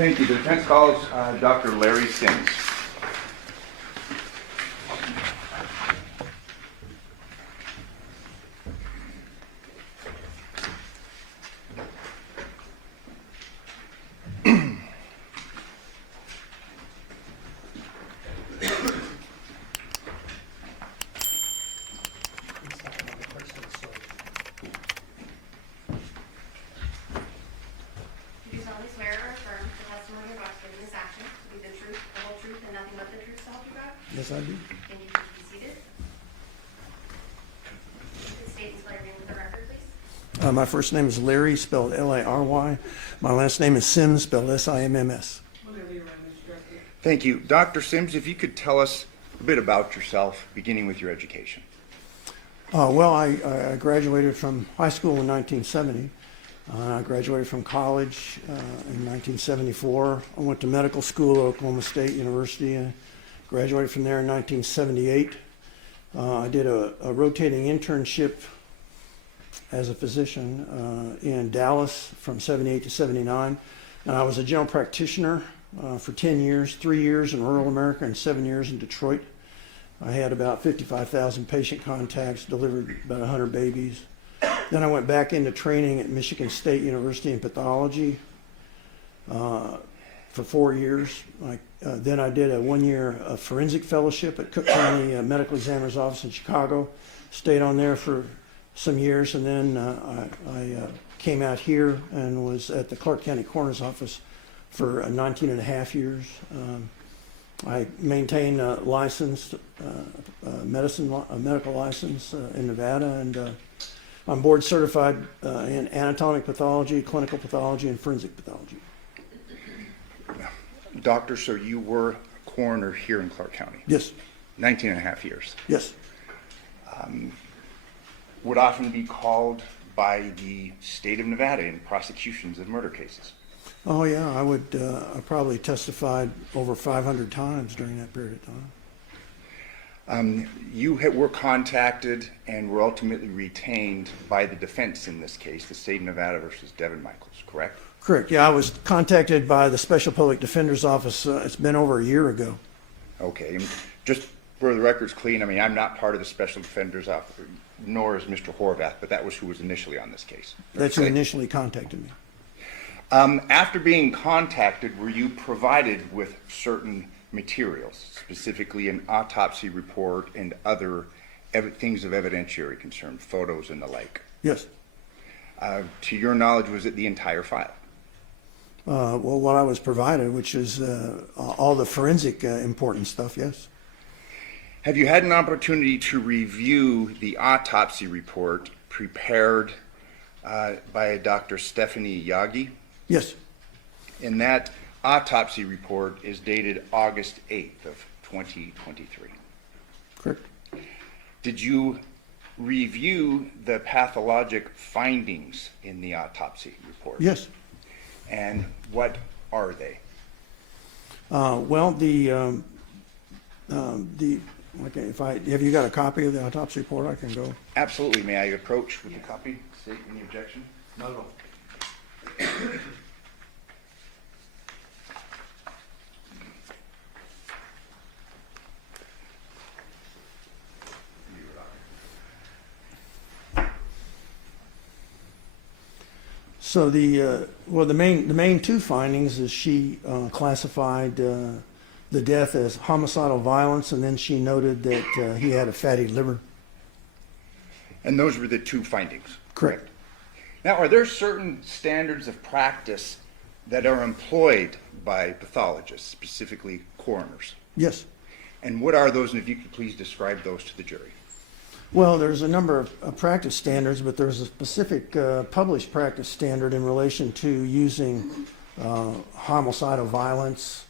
Thank you. The defense calls Dr. Lary Sims. Yes, I do. Can you please be seated? Please state and spell your name with the record, please. My first name is Lary, spelled L-A-R-Y. My last name is Sims, spelled S-I-M-M-S. Thank you. Dr. Sims, if you could tell us a bit about yourself, beginning with your education. Well, I graduated from high school in 1970. I graduated from college in 1974. I went to medical school at Oklahoma State University and graduated from there in 1978. I did a rotating internship as a physician in Dallas from 78 to 79. And I was a general practitioner for 10 years, 3 years in rural America and 7 years in Detroit. I had about 55,000 patient contacts, delivered about 100 babies. Then I went back into training at Michigan State University in pathology for 4 years. Then I did a 1 year forensic fellowship at Cook County Medical Examiner's Office in Chicago. Stayed on there for some years, and then I came out here and was at the Clark County Coroner's Office for 19 and a half years. I maintain a licensed medical license in Nevada, and I'm board certified in anatomic pathology, clinical pathology, and forensic pathology. Doctor, so you were a coroner here in Clark County? Yes. 19 and a half years. Yes. Would often be called by the state of Nevada in prosecutions of murder cases. Oh yeah, I probably testified over 500 times during that period of time. You were contacted and were ultimately retained by the defense in this case, the state of Nevada versus Devyn Michaels, correct? Correct. Yeah, I was contacted by the Special Public Defender's Office. It's been over a year ago. Okay, and just for the record's clean, I mean, I'm not part of the Special Defender's Office, nor is Mr. Horvath, but that was who was initially on this case. That's who initially contacted me. After being contacted, were you provided with certain materials, specifically an autopsy report and other things of evidentiary concern, photos and the like? Yes. To your knowledge, was it the entire file? Well, what I was provided, which is all the forensic important stuff, yes. Have you had an opportunity to review the autopsy report prepared by Dr. Stephanie Yagi? Yes. And that autopsy report is dated August 8th of 2023. Correct. Did you review the pathologic findings in the autopsy report? Yes. And what are they? Well, okay, have you got a copy of the autopsy report? I can go. Absolutely. May I approach with a copy? State any objection? Not at all. So the main two findings is she classified the death as homicidal violence, and then she noted that he had a fatty liver. And those were the two findings? Correct. Now, are there certain standards of practice that are employed by pathologists, specifically coroners? Yes. And what are those, and if you could please describe those to the jury? Well, there's a number of practice standards, but there's a specific published practice standard in relation to using homicidal violence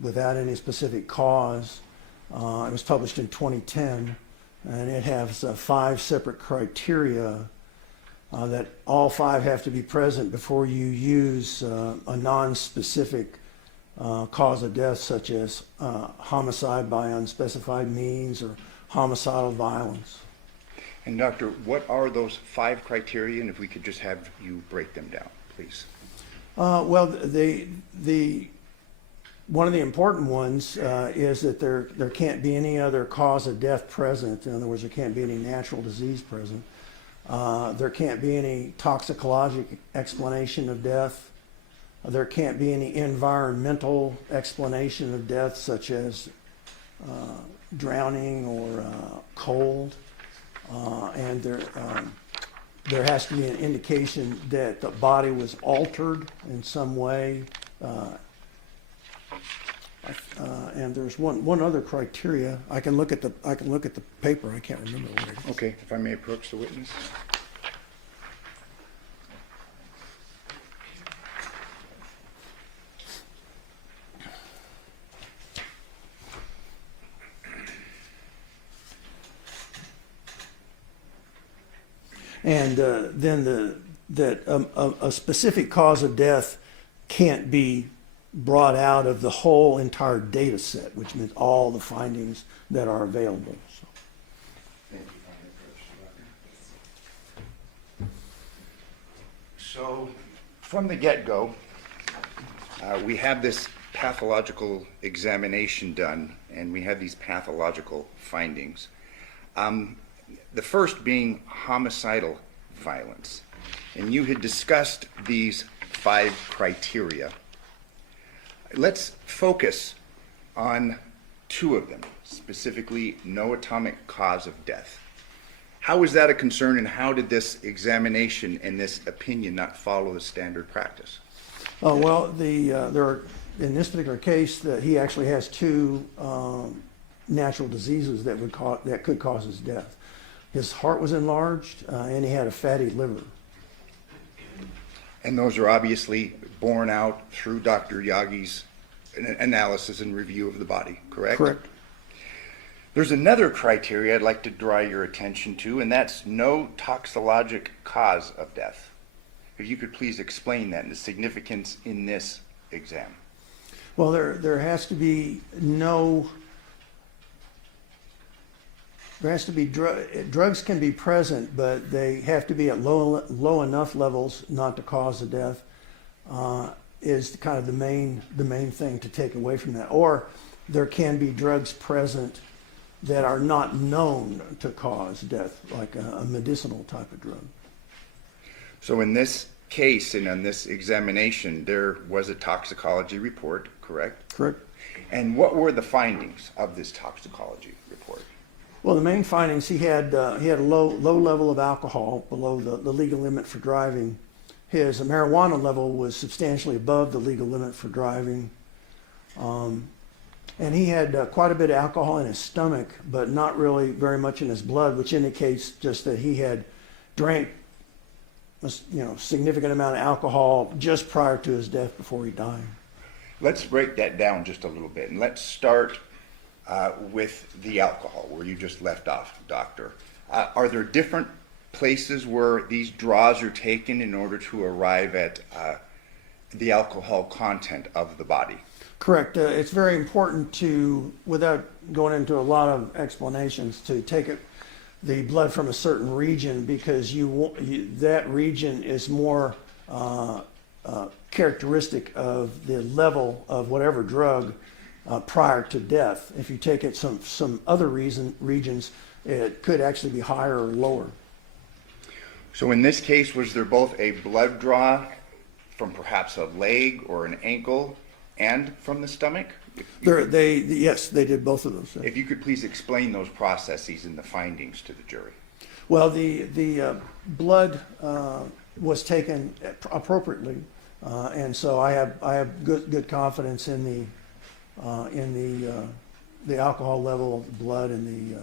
without any specific cause. It was published in 2010, and it has 5 separate criteria that all 5 have to be present before you use a non-specific cause of death, such as homicide by unspecified means or homicidal violence. And doctor, what are those 5 criteria, and if we could just have you break them down, please. Well, they one of the important ones is that there can't be any other cause of death present. In other words, there can't be any natural disease present. There can't be any toxicologic explanation of death. There can't be any environmental explanation of death, such as drowning or cold. And there has to be an indication that the body was altered in some way. And there's one other criteria. I can look at the paper. I can't remember what it is. Okay, if I may approach the witness. And then a specific cause of death can't be brought out of the whole entire data set, which means all the findings that are available. So. So, from the get-go, we have this pathological examination done, and we have these pathological findings. The first being homicidal violence. And you had discussed these 5 criteria. Let's focus on 2 of them, specifically no atomic cause of death. How is that a concern, and how did this examination and this opinion not follow the standard practice? Well, there are, in this particular case, that he actually has 2 natural diseases that could cause his death. His heart was enlarged, and he had a fatty liver. And those are obviously borne out through Dr. Yagi's analysis and review of the body, correct? Correct. There's another criteria I'd like to draw your attention to, and that's no toxicologic cause of death. If you could please explain that and the significance in this exam. Well, there has to be drugs can be present, but they have to be at low enough levels not to cause the death. Is kind of the main thing to take away from that. Or there can be drugs present that are not known to cause death, like a medicinal type of drug. So in this case and on this examination, there was a toxicology report, correct? Correct. And what were the findings of this toxicology report? Well, the main findings, he had a low level of alcohol below the legal limit for driving. His marijuana level was substantially above the legal limit for driving. And he had quite a bit of alcohol in his stomach, but not really very much in his blood, which indicates just that he had drank a significant amount of alcohol just prior to his death before he died. Let's break that down just a little bit, and let's start with the alcohol, where you just left off, Doctor. Are there different places where these draws are taken in order to arrive at the alcohol content of the body? Correct. It's very important to, without going into a lot of explanations, to take the blood from a certain region, because that region is more characteristic of the level of whatever drug prior to death. If you take it some other regions, it could actually be higher or lower. So in this case, was there both a blood draw from perhaps a leg or an ankle and from the stomach? Yes, they did both of those. If you could please explain those processes and the findings to the jury. Well, the blood was taken appropriately, and so I have good confidence in the alcohol level of the blood and the.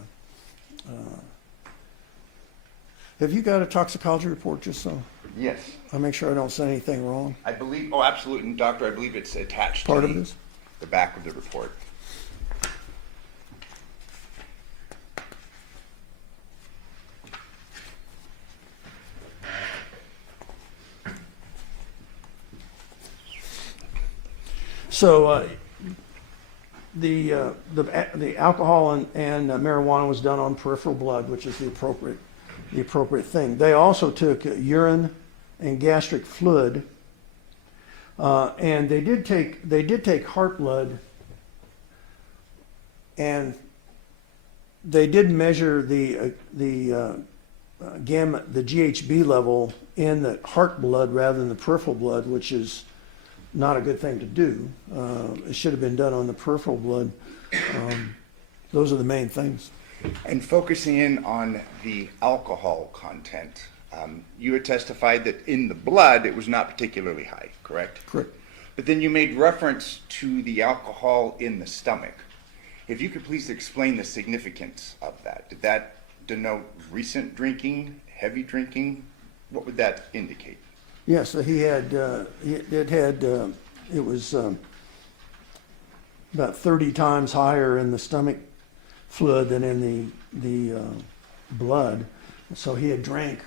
Have you got a toxicology report, just so Yes. I make sure I don't say anything wrong? I believe, oh, absolutely, Doctor, I believe it's attached Part to of this? the back of the report. So the alcohol and marijuana was done on peripheral blood, which is the appropriate thing. They also took urine and gastric fluid And they did take heart blood, and they did measure the GHB level in the heart blood rather than the peripheral blood, which is not a good thing to do. It should have been done on the peripheral blood. Those are the main things. And focusing in on the alcohol content, you had testified that in the blood it was not particularly high, correct? Correct. But then you made reference to the alcohol in the stomach. If you could please explain the significance of that. Did that denote recent drinking, heavy drinking? What would that indicate? Yes, he had, it was about 30 times higher in the stomach fluid than in the blood. So he had drank,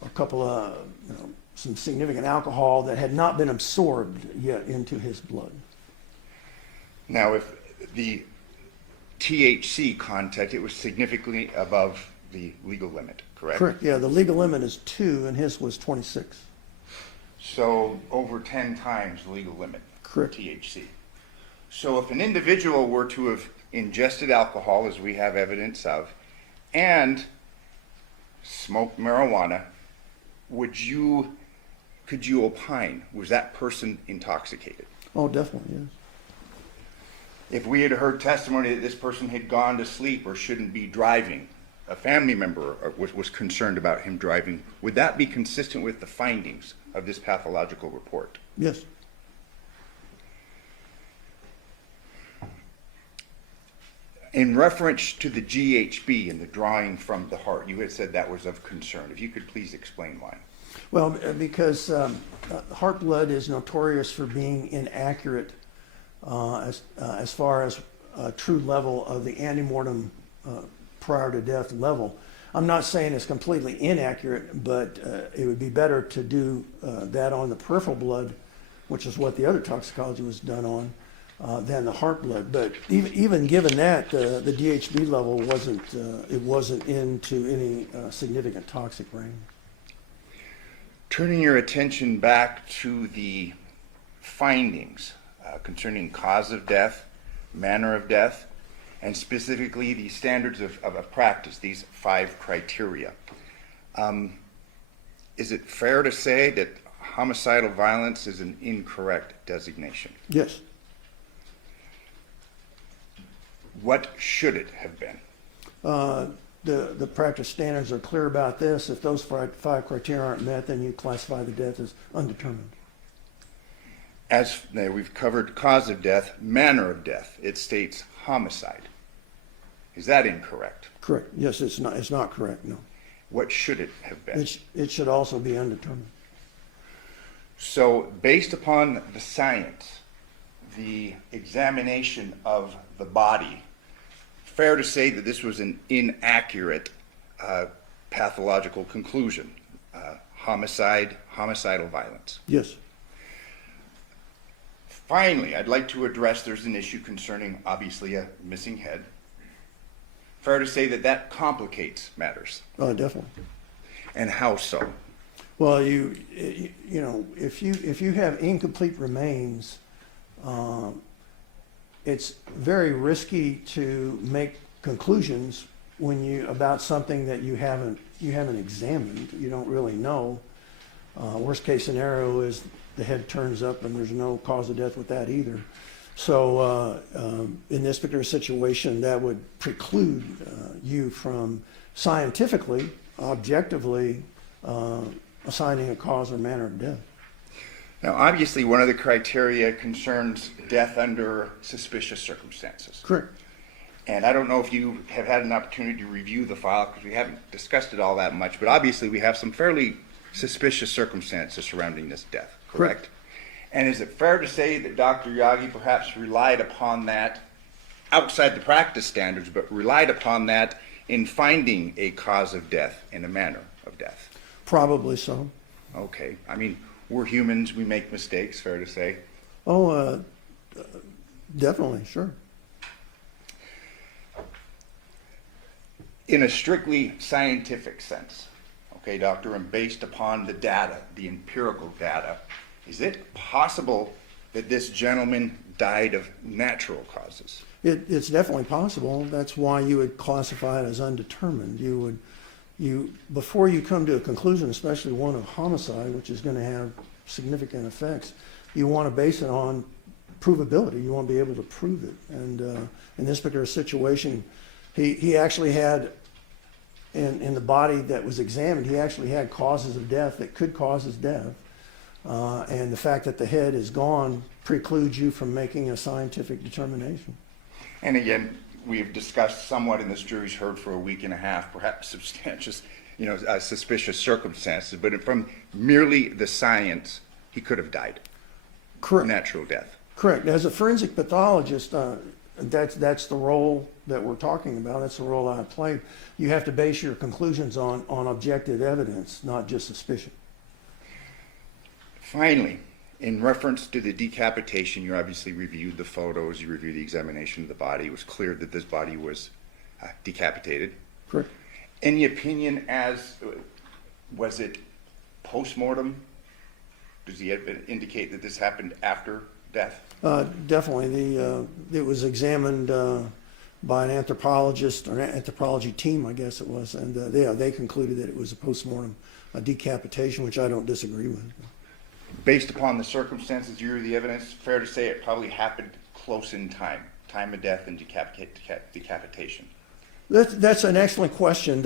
a couple of, some significant alcohol that had not been absorbed yet into his blood. Now, if the THC content, it was significantly above the legal limit, correct? Correct, yeah, the legal limit is 2 and his was 26. So over 10 times the legal limit. Correct. THC. So if an individual were to have ingested alcohol, as we have evidence of, and smoked marijuana, could you opine, was that person intoxicated? Oh, definitely, yes. If we had heard testimony that this person had gone to sleep or shouldn't be driving, a family member was concerned about him driving, would that be consistent with the findings of this pathological report? Yes. In reference to the GHB and the drawing from the heart, you had said that was of concern. If you could please explain why. Well, because heart blood is notorious for being inaccurate as far as a true level of the antemortem prior to death level. I'm not saying it's completely inaccurate, but it would be better to do that on the peripheral blood, which is what the other toxicology was done on, than the heart blood. But even given that, the DHB level wasn't into any significant toxic range. Turning your attention back to the findings concerning cause of death, manner of death, and specifically the standards of practice, these 5 criteria. Is it fair to say that homicidal violence is an incorrect designation? Yes. What should it have been? The practice standards are clear about this. If those 5 criteria aren't met, then you classify the death as undetermined. As we've covered cause of death, manner of death, it states homicide. Is that incorrect? Correct. Yes, it's not correct, no. What should it have been? It should also be undetermined. So based upon the science, the examination of the body, fair to say that this was an inaccurate pathological conclusion, homicidal violence. Yes. Finally, I'd like to address, there's an issue concerning obviously a missing head. Fair to say that that complicates matters. Definitely. And how so? Well, if you have incomplete remains, it's very risky to make conclusions about something that you haven't examined. You don't really know. Worst case scenario is the head turns up and there's no cause of death with that either. So in this particular situation, that would preclude you from scientifically, objectively assigning a cause or manner of death. Now, obviously, one of the criteria concerns death under suspicious circumstances. Correct. And I don't know if you have had an opportunity to review the file because we haven't discussed it all that much, but obviously we have some fairly suspicious circumstances surrounding this death, correct? And is it fair to say that Dr. Yagi perhaps relied upon that outside the practice standards, but relied upon that in finding a cause of death and a manner of death? Probably so. Okay. I mean, we're humans, we make mistakes, fair to say. Oh, definitely, sure. In a strictly scientific sense, okay, doctor, and based upon the data, the empirical data, Is it possible that this gentleman died of natural causes? It's definitely possible. That's why you would classify it as undetermined. Before you come to a conclusion, especially one of homicide, which is going to have significant effects, you want to base it on provability. You want to be able to prove it. And in this particular situation, he actually had, in the body that was examined, he actually had causes of death that could cause his death. And the fact that the head is gone precludes you from making a scientific determination. And again, we've discussed somewhat in this jury's heard for a week and a half, perhaps substantial, suspicious circumstances, but from merely the science, he could have died. Correct. Natural death. Correct. As a forensic pathologist, that's the role that we're talking about. That's the role I play. You have to base your conclusions on objective evidence, not just suspicion. Finally, in reference to the decapitation, you obviously reviewed the photos, you reviewed the examination of the body. It was clear that this body was decapitated. Correct. Any opinion was it post-mortem? Does the evidence indicate that this happened after death? Definitely. It was examined by an anthropologist, or an anthropology team, I guess it was, and they concluded that it was a post-mortem decapitation, which I don't disagree with. Based upon the circumstances, you reviewed the evidence, fair to say it probably happened close in time of death and decapitation. That's an excellent question.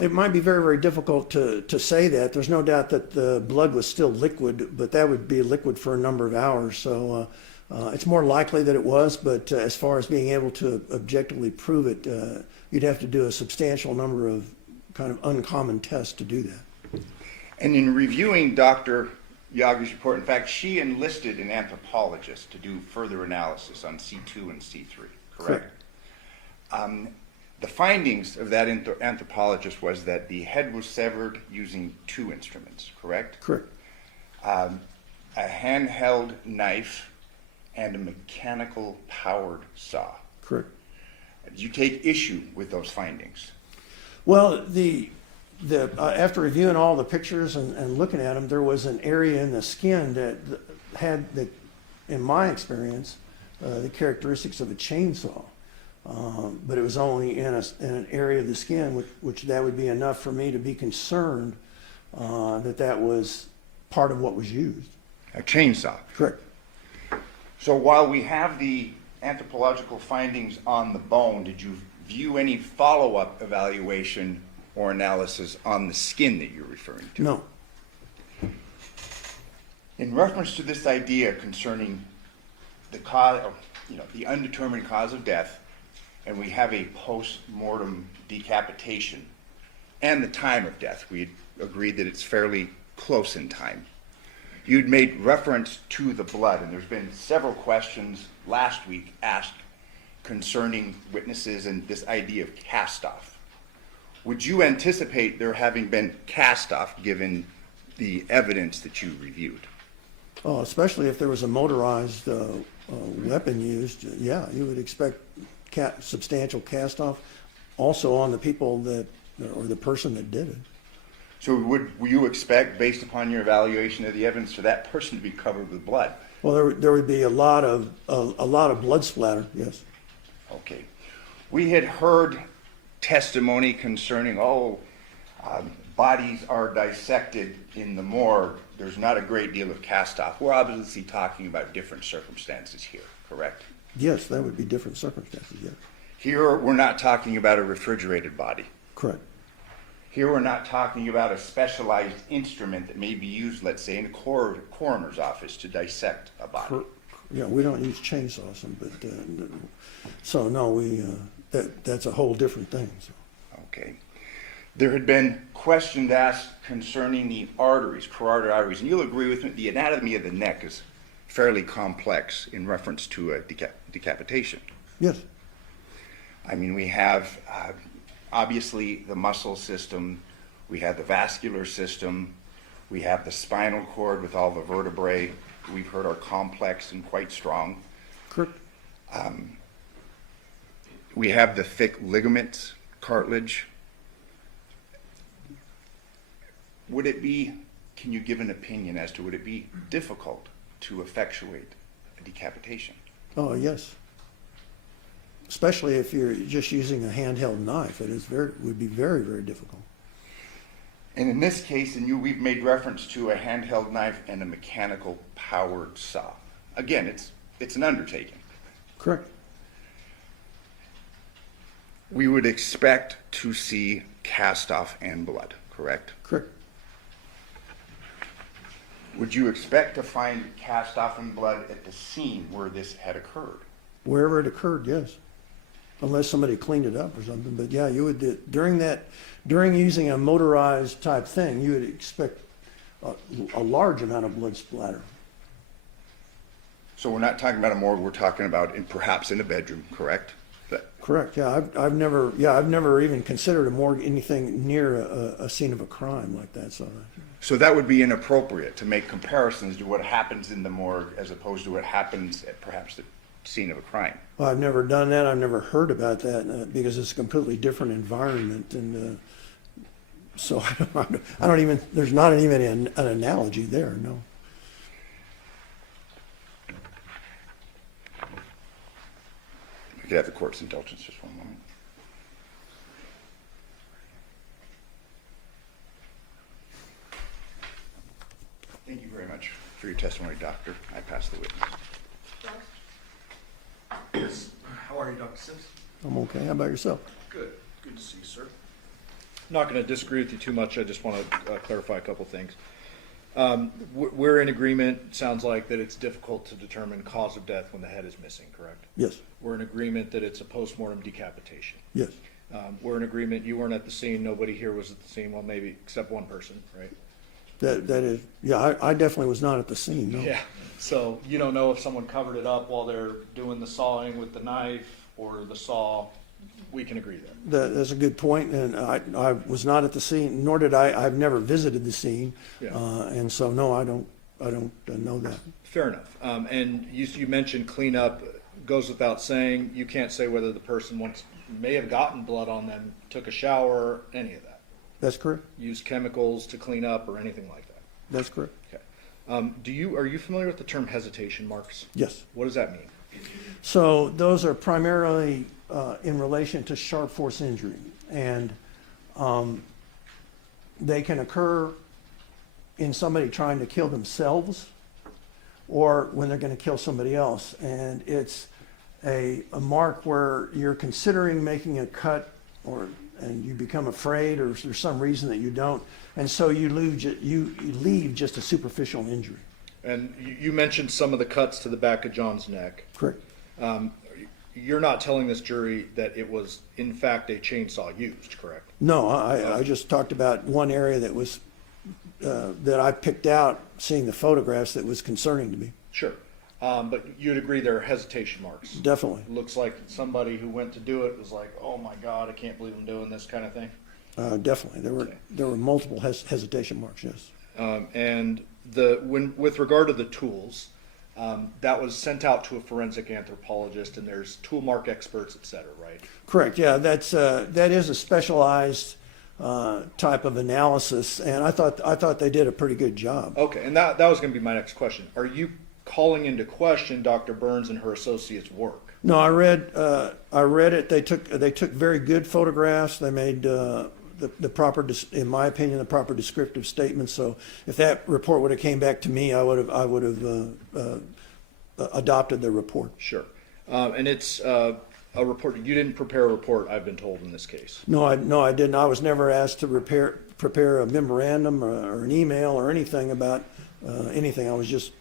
It might be very, very difficult to say that. There's no doubt that the blood was still liquid, but that would be liquid for a number of hours. So it's more likely that it was, but as far as being able to objectively prove it, you'd have to do a substantial number of kind of uncommon tests to do that. And in reviewing Dr. Yaga's report, in fact, she enlisted an anthropologist to do further analysis on C2 and C3, correct? The findings of that anthropologist was that the head was severed using two instruments, correct? Correct. A handheld knife and a mechanical powered saw. Correct. Did you take issue with those findings? Well, after reviewing all the pictures and looking at them, there was an area in the skin that had, in my experience, the characteristics of a chainsaw. But it was only in an area of the skin, which that would be enough for me to be concerned that was part of what was used. A chainsaw. Correct. So while we have the anthropological findings on the bone, did you view any follow-up evaluation or analysis on the skin that you're referring to? No. In reference to this idea concerning the cause, the undetermined cause of death, and we have a post-mortem decapitation and the time of death, we agreed that it's fairly close in time. You'd made reference to the blood, and there's been several questions last week asked concerning witnesses and this idea of cast-off. Would you anticipate there having been cast-off given the evidence that you reviewed? Oh, especially if there was a motorized weapon used, yeah, you would expect substantial cast-off also on the people or the person that did it. So would you expect, based upon your evaluation of the evidence, for that person to be covered with blood? Well, there would be a lot of blood splatter, yes. Okay. We had heard testimony concerning, bodies are dissected in the morgue. There's not a great deal of cast-off. We're obviously talking about different circumstances here, correct? Yes, that would be different circumstances, yes. Here, we're not talking about a refrigerated body. Correct. Here, we're not talking about a specialized instrument that may be used, let's say, in a coroner's office to dissect a body. Yeah, we don't use chainsaws, but so no, that's a whole different thing. So. Okay. There had been questions asked concerning the arteries, carotid arteries, and you'll agree with me, the anatomy of the neck is fairly complex in reference to a decapitation. Yes. I mean, we have obviously the muscle system, we have the vascular system, we have the spinal cord with all the vertebrae we've heard are complex and quite strong. Correct. We have the thick ligaments, cartilage. Would it be can you give an opinion as to would it be difficult to effectuate a decapitation? Oh, yes. Especially if you're just using a handheld knife, would be very, very difficult. And in this case, we've made reference to a handheld knife and a mechanical powered saw. Again, it's an undertaking. Correct. We would expect to see cast off and blood, correct? Correct. Would you expect to find cast off and blood at the scene where this had occurred? Wherever it occurred, yes. Unless somebody cleaned it up or something. But yeah, you would, during using a motorized type thing, you would expect a large amount of blood splatter. So we're not talking about a morgue, we're talking about perhaps in a bedroom, correct? Correct. Yeah, I've never even considered a morgue anything near a scene of a crime like that. So that would be inappropriate to make comparisons to what happens in the morgue as opposed to what happens at perhaps the scene of a crime. Well, I've never done that. I've never heard about that because it's a completely different environment, and so I don't even. There's not even an analogy there. No. I could have the court's indulgence just one moment. Thank you very much for your testimony, doctor. I pass the witness. Yes. How are you, Dr. Simpson? I'm okay. How about yourself? Good. Good to see you, sir. I'm not going to disagree with you too much. I just want to clarify a couple things. We're in agreement, sounds like, that it's difficult to determine cause of death when the head is missing, correct? Yes. We're in agreement that it's a postmortem decapitation. Yes. We're in agreement, you weren't at the scene, nobody here was at the scene, well, maybe except one person, right? That is. Yeah, I definitely was not at the scene. No. Yeah, so you don't know if someone covered it up while they're doing the sawing with the knife or the saw. We can agree there. That's a good point, and I was not at the scene, nor did I. I've never visited the scene, Yeah. And so no, I don't know that. Fair enough. And you mentioned cleanup goes without saying. You can't say whether the person may have gotten blood on them, took a shower, any of that. That's correct. Used chemicals to clean up or anything like that. That's correct. Okay. Are you familiar with the term hesitation marks? Yes. What does that mean? So those are primarily in relation to sharp force injury, and they can occur in somebody trying to kill themselves or when they're going to kill somebody else. And it's a mark where you're considering making a cut and you become afraid, or there's some reason that you don't, and so you leave just a superficial injury. And you mentioned some of the cuts to the back of John's neck. Correct. You're not telling this jury that it was, in fact, a chainsaw used, correct? No, I just talked about one area that was that I picked out, seeing the photographs, that was concerning to me. Sure. But you'd agree there are hesitation marks. Definitely. It looks like somebody who went to do it was like, oh my God, I can't believe I'm doing this kind of thing. Definitely. There were multiple hesitation marks, yes. And with regard to the tools, that was sent out to a forensic anthropologist, and there's tool mark experts, et cetera, right? Correct. Yeah, that is a specialized type of analysis, and I thought they did a pretty good job. Okay, and that was going to be my next question. Are you calling into question Dr. Burns and her associates' work? No, I read it. They took very good photographs. They made the proper, in my opinion, the proper descriptive statements. So if that report would have came back to me, I would have adopted the report. Sure. And it's a report. You didn't prepare a report, I've been told, in this case. No, I didn't. I was never asked to prepare a memorandum or an email or anything about anything. I was just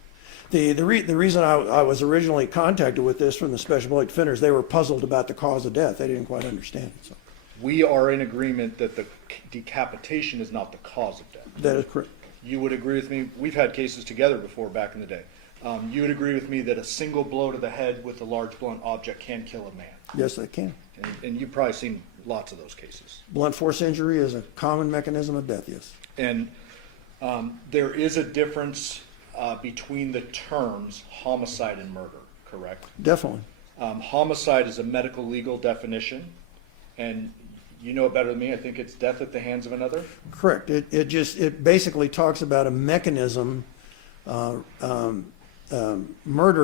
the reason I was originally contacted with this from the Special Public Defenders. They were puzzled about the cause of death. They didn't quite understand it. So. We are in agreement that the decapitation is not the cause of death. That is correct. You would agree with me? We've had cases together before back in the day. You would agree with me that a single blow to the head with a large blunt object can kill a man? Yes, they can. And you've probably seen lots of those cases. Blunt force injury is a common mechanism of death, yes. And there is a difference between the terms homicide and murder, correct? Definitely. Homicide is a medical legal definition, and You know it better than me. I think it's death at the hands of another. Correct. It basically talks about a mechanism. Murder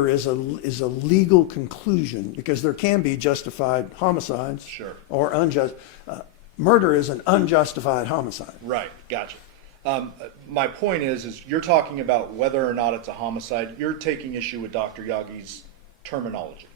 is a legal conclusion because there can be justified homicides. Sure. Or unjust. Murder is an unjustified homicide. Right. Gotcha. My point is you're talking about whether or not it's a homicide. You're taking issue with Dr. Yagi's terminology.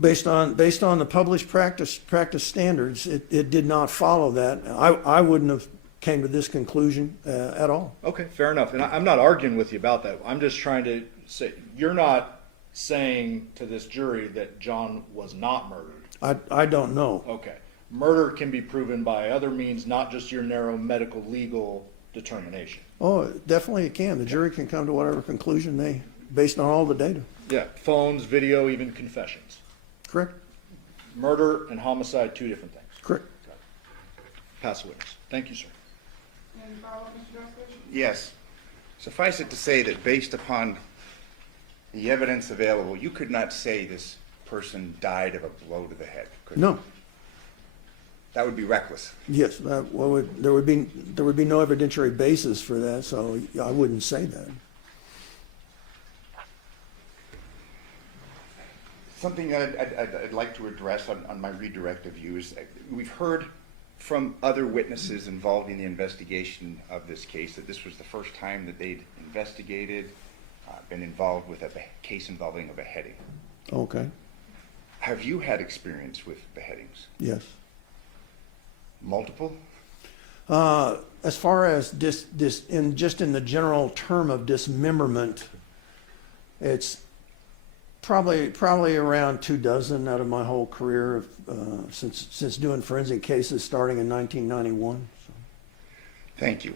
Based on the published practice standards, it did not follow that. I wouldn't have came to this conclusion at all. Okay, fair enough. And I'm not arguing with you about that. I'm just trying to say, you're not saying to this jury that John was not murdered. I don't know. Okay. Murder can be proven by other means, not just your narrow medical legal determination. Oh, definitely it can. The jury can come to whatever conclusion based on all the data. Yeah, phones, video, even confessions. Correct? Murder and homicide, two different things. Correct. Pass the witness. Thank you, sir. Any follow-up, Mr. Drexler? Yes. Suffice it to say that based upon the evidence available, you could not say this person died of a blow to the head, could you? No. That would be reckless. Yes. There would be no evidentiary basis for that, so I wouldn't say that. Something I'd like to address on my redirect of you is we've heard from other witnesses involved in the investigation of this case that this was the first time that they'd investigated, been involved with a case involving a beheading. Okay. Have you had experience with beheadings? Yes. Multiple? As far as just in the general term of dismemberment, it's probably around 24 out of my whole career of, since doing forensic cases starting in 1991. So. Thank you.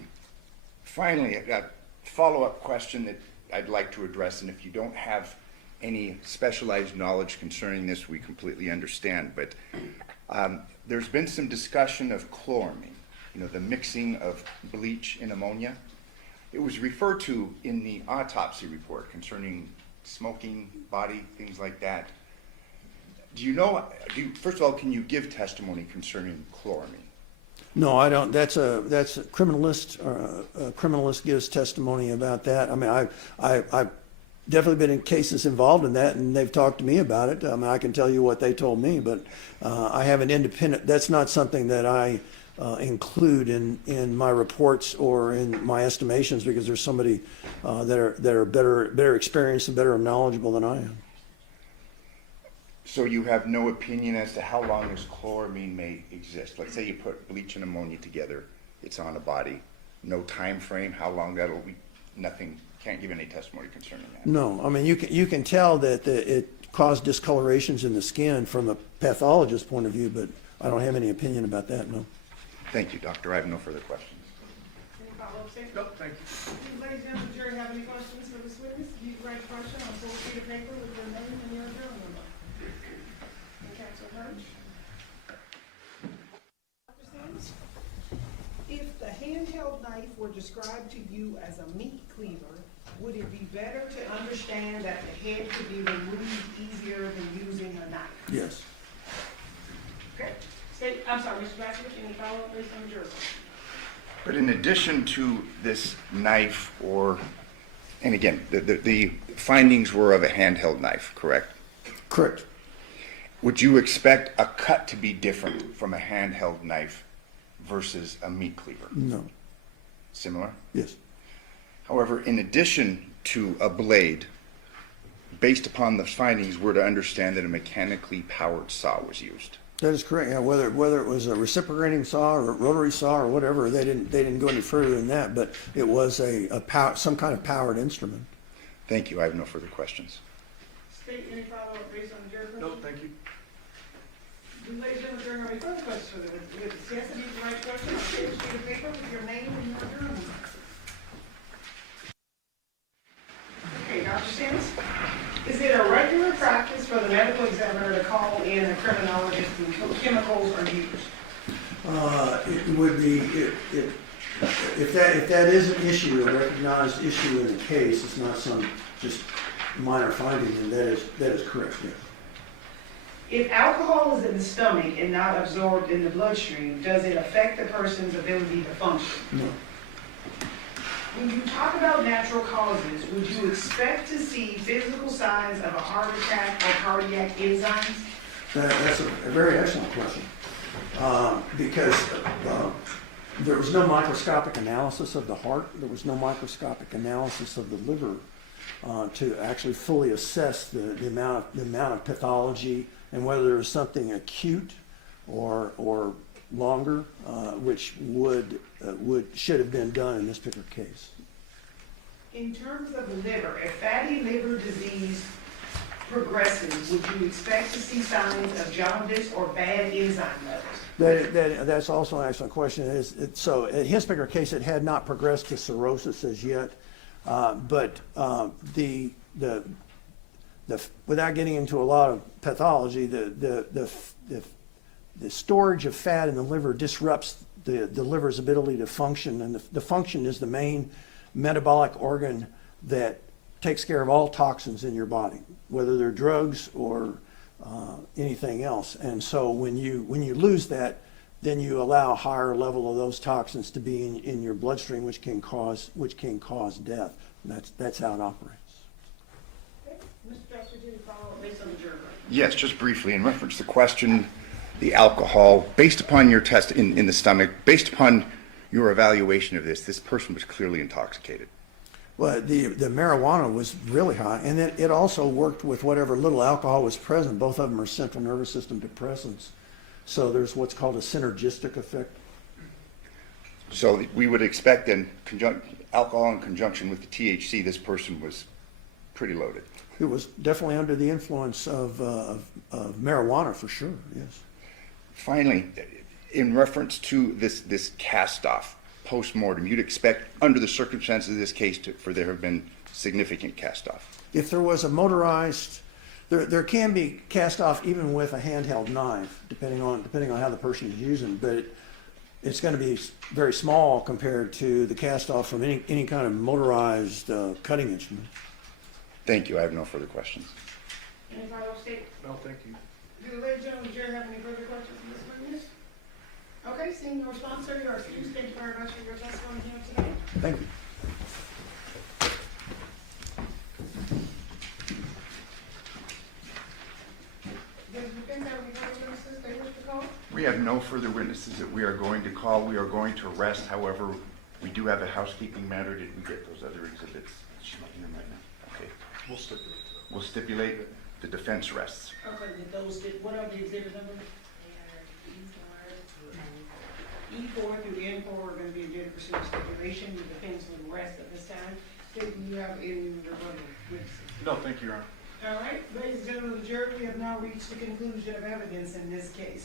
Finally, a follow-up question that I'd like to address, and if you don't have any specialized knowledge concerning this, we completely understand, but there's been some discussion of chloramine, the mixing of bleach and ammonia. It was referred to in the autopsy report concerning smoking, body, things like that. First of all, can you give testimony concerning chloramine? No, I don't. That's a criminalist. A criminalist gives testimony about that. I mean, I've definitely been in cases involved in that, and they've talked to me about it. I mean, I can tell you what they told me, but I have an independent. That's not something that I include in my reports or in my estimations because there's somebody that are better experienced and better knowledgeable than I am. So you have no opinion as to how long this chloramine may exist? Let's say you put bleach and ammonia together, it's on a body. No time frame, how long that'll be, nothing, can't give any testimony concerning that. No, I mean, you can tell that it caused discolorations in the skin from a pathologist's point of view, but I don't have any opinion about that, no. Thank you, doctor. I have no further questions. Any follow-up, Steve? No, thank you. Ladies and gentlemen, the jury have any questions for this witness? Do you write a question on a full sheet of paper with your name and your jury number? And Counsel Hirsch? Dr. Sims? If the handheld knife were described to you as a meat cleaver, would it be better to understand that the head could be removed easier than using a knife? Yes. Okay. I'm sorry, Mr. Bassett, any follow-up based on the jury? But in addition to this knife and again, the findings were of a handheld knife, correct? Correct. Would you expect a cut to be different from a handheld knife versus a meat cleaver? No. Similar? Yes. However, in addition to a blade, based upon the findings, we're to understand that a mechanically powered saw was used. That is correct. Yeah, whether it was a reciprocating saw or a rotary saw or whatever, they didn't go any further than that. But it was some kind of powered instrument. Thank you. I have no further questions. State, any follow-up based on the jury question? No, thank you. Do ladies and gentlemen, have any further questions for the witness? Yes, if you write a question on a full sheet of paper with your name and your jury number. Okay, Dr. Sims, is it a regular practice for the medical examiner to call in a criminologist when chemicals are used? It would be if that is an issue, a recognized issue in the case. It's not some just minor finding, and that is correct. Yes. If alcohol is in the stomach and not absorbed in the bloodstream, does it affect the person's ability to function? No. When you talk about natural causes, would you expect to see physical signs of a heart attack or cardiac enzymes? That's a very excellent question. Because there was no microscopic analysis of the heart, there was no microscopic analysis of the liver to actually fully assess the amount of pathology and whether there was something acute or longer, which should have been done in this particular case. In terms of the liver, if fatty liver disease progresses, would you expect to see signs of jaundice or bad enzyme levels? That's also an excellent question. So in his particular case, it had not progressed to cirrhosis as yet, but without getting into a lot of pathology, the storage of fat in the liver disrupts the liver's ability to function, and the function is the main metabolic organ that takes care of all toxins in your body, whether they're drugs or anything else. And so when you lose that, then you allow a higher level of those toxins to be in your bloodstream, which can cause death. And that's how it operates. Okay. Mr. Dexter, did you follow up based on the jury? Yes, just briefly, in reference to the question, the alcohol, based upon your test in the stomach, based upon your evaluation of this person was clearly intoxicated. Well, the marijuana was really high, and it also worked with whatever little alcohol was present. Both of them are central nervous system depressants. So there's what's called a synergistic effect. So we would expect then alcohol in conjunction with the THC, this person was pretty loaded. It was definitely under the influence of marijuana for sure, yes. Finally, in reference to this cast-off post-mortem, you'd expect, under the circumstances of this case, for there have been significant cast-off. If there was a motorized, there can be cast-off even with a handheld knife, depending on how the person is using, but it's going to be very small compared to the cast-off from any kind of motorized cutting instrument. Thank you. I have no further questions. Any follow-up statement? No, thank you. Do the ladies and gentlemen of the jury have any further questions for this witness? Okay, seeing no response, sir, you are excused. Thank you very much for your testimony here today. Thank you. Does the defense have any further witnesses they wish to call? We have no further witnesses that we are going to call. We are going to arrest. However, we do have a housekeeping matter. Did we get those other exhibits? She's looking at them right now. Okay. We'll stipulate the defense rests. Okay, what are the exhibit numbers? E4 through N4 are going to be admitted for stipulation. The defense will rest at this time. Do you have any rebuttal witnesses? No, thank you, Your Honor. All right, ladies and gentlemen of the jury, we have now reached the conclusion of evidence in this case.